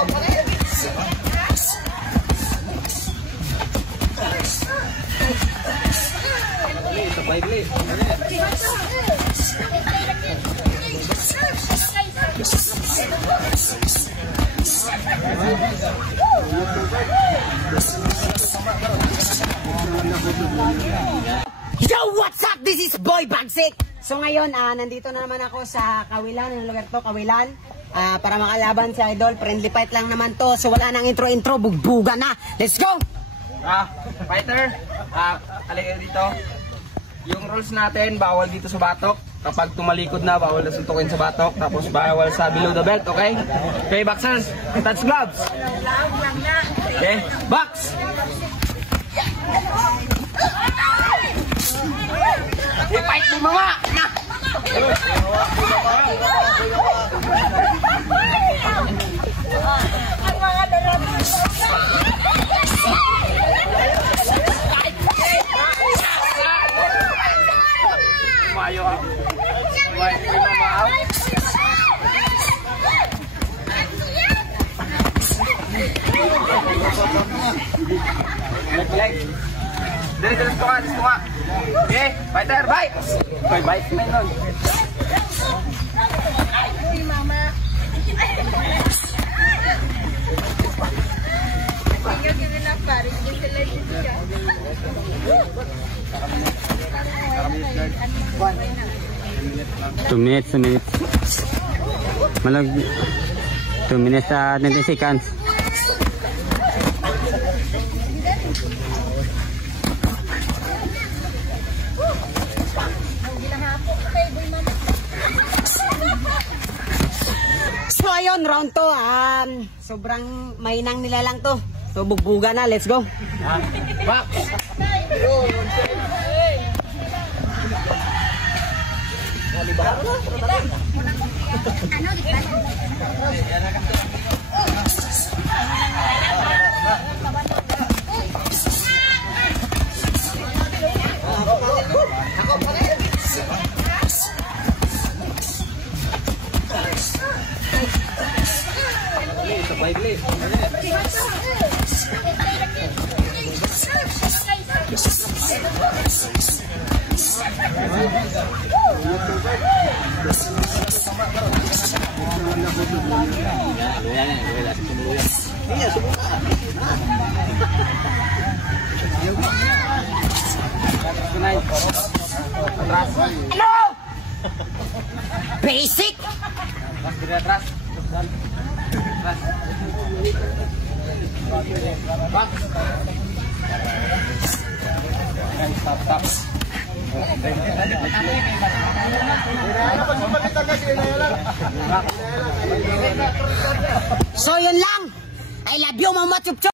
Yo, what's up? This is Boy Bagsik. So ngayon, nandito na naman ako sa Kawilan. Ang lugar to, Kawilan. Para makalaban si Idol. Friendly fight lang naman to. So wala nang intro-intro. Bugbuga na. Let's go! Fighter, halika dito. Yung rules natin, bawal dito sa batok. Kapag tumalikod na, bawal na suntukin sa batok. Tapos bawal sa below the belt, okay? Okay, boxers, touch gloves. Okay, box! I-fight mo mga! Mayo ako. May mamaaw. Leg. Dito ka. Okay, fighter, bite! Okay, bite mo yun. Uy, mama. Tingnan ko na parin. Hindi sila dito siya. 2 minutes. Malag 2 minutes 90 seconds. So ayun, round to. Sobrang mainang nila lang to. So bugbuga na, let's go. Box! Hello! Basic! Atras. Box! Stop. So yun lang. I love you, Mama Chup Chup.